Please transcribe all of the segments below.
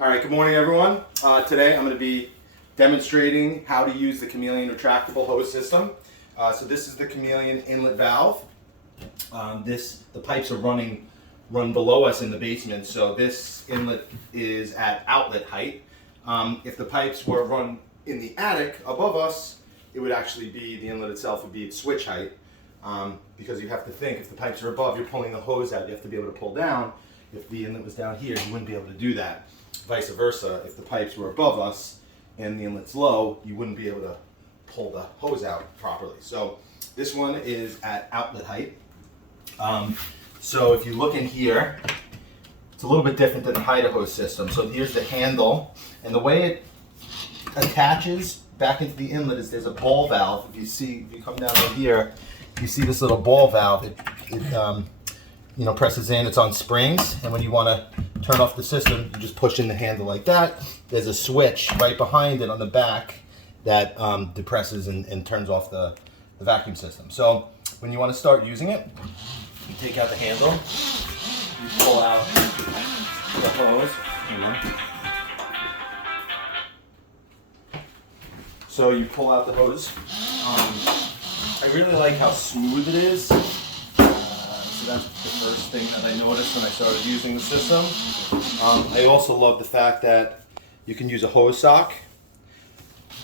All right, good morning everyone. Today I'm going to be demonstrating how to use the Chameleon Retractable hose system. So this is the Chameleon inlet valve. The pipes are run below us in the basement, so this inlet is at outlet height. If the pipes were run in the attic above us, it would actually be, the inlet itself would be at switch height. Because you have to think, if the pipes are above, you're pulling the hose out, you have to be able to pull down. If the inlet was down here, you wouldn't be able to do that. Vice versa, if the pipes were above us and the inlet's low, you wouldn't be able to pull the hose out properly. So this one is at outlet height. So if you look in here, it's a little bit different than the Haida hose system. So here's the handle, and the way it attaches back into the inlet is there's a ball valve. If you come down right here, you see this little ball valve. It presses in. It's on springs, and when you want to turn off the system, you just push in the handle like that. There's a switch right behind it on the back that depresses and turns off the vacuum system. So when you want to start using it, you take out the handle, you pull out the hose. So you pull out the hose. I really like how smooth it is. So that's the first thing that I noticed when I started using the system. I also love the fact that you can use a hose sock.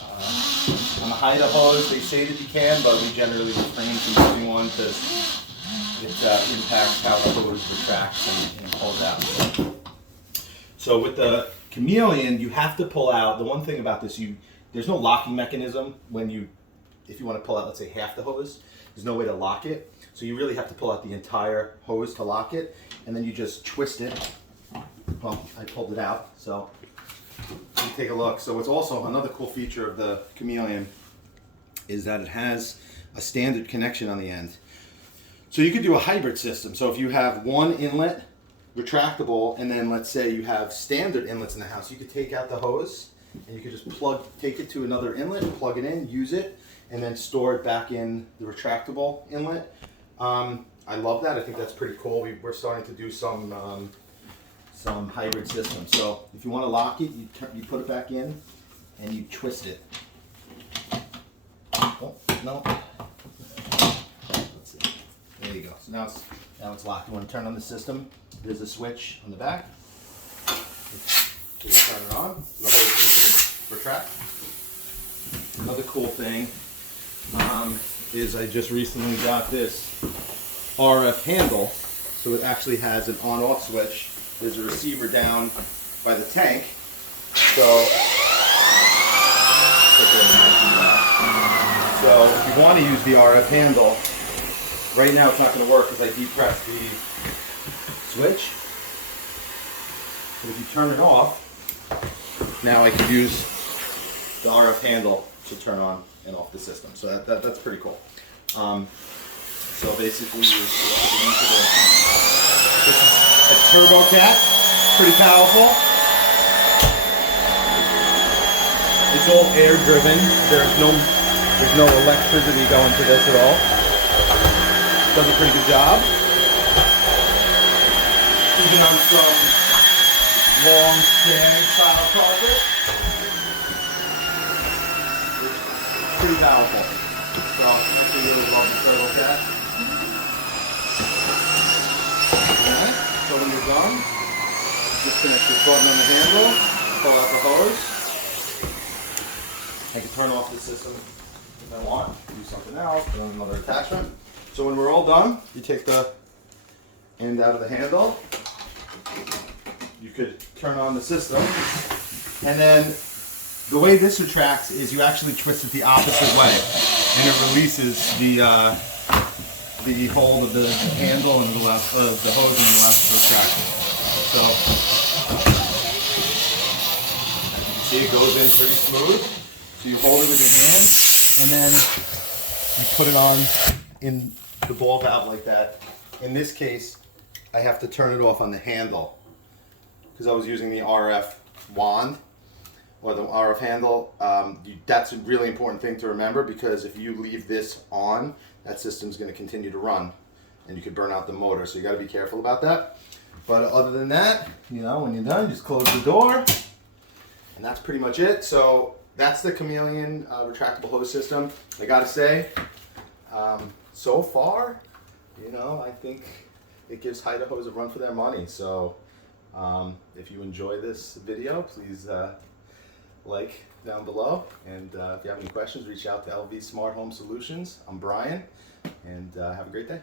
On the Haida hose, they say that you can, but we generally refrain from using one because it impacts how the hose retracts and pulls out. So with the Chameleon, you have to pull out. The one thing about this, there's no locking mechanism if you want to pull out, let's say, half the hose. There's no way to lock it. So you really have to pull out the entire hose to lock it, and then you just twist it. Well, I pulled it out, so you take a look. So it's also another cool feature of the Chameleon is that it has a standard connection on the end. So you could do a hybrid system. So if you have one inlet retractable, and then let's say you have standard inlets in the house, you could take out the hose and you could just take it to another inlet, plug it in, use it, and then store it back in the retractable inlet. I love that. I think that's pretty cool. We're starting to do some hybrid systems. So if you want to lock it, you put it back in and you twist it. Oh, no. Let's see. There you go. So now it's locked. You want to turn on the system. There's a switch on the back. So you turn it on. The hose will retract. Another cool thing is I just recently got this RF handle, so it actually has an on-off switch. There's a receiver down by the tank, so if you want to use the RF handle, right now it's not going to work because I depressed the switch, but if you turn it off, now I can use the RF handle to turn on and off the system. So that's pretty cool. So basically, this is a turbo cat, pretty powerful. It's all air driven. There's no electricity going to this at all. Does a pretty good job. Even on some long shag style carpet. Pretty powerful. So I really love the turbo cat. Alright, so when you're done, disconnect this button on the handle, pull out the hose. I can turn off the system if I want, do something else, put on another attachment. So when we're all done, you take the end out of the handle. You could turn on the system, and then the way this retracts is you actually twist it the opposite way, and it releases the hold of the handle and the hose and allows it to retract. So you can see it goes in pretty smooth. So you hold it with your hand, and then you put it on in the ball valve like that. In this case, I have to turn it off on the handle because I was using the RF wand or the RF handle. That's a really important thing to remember, because if you leave this on, that system's going to continue to run and you could burn out the motor. So you got to be careful about that. But other than that, when you're done, just close the door. And that's pretty much it. So that's the Chameleon retractable hose system. I gotta say, so far, you know, I think it gives Haida Hose a run for their money. So if you enjoy this video, please like down below. And if you have any questions, reach out to LV Smart Home Solutions. I'm Brian, and have a great day.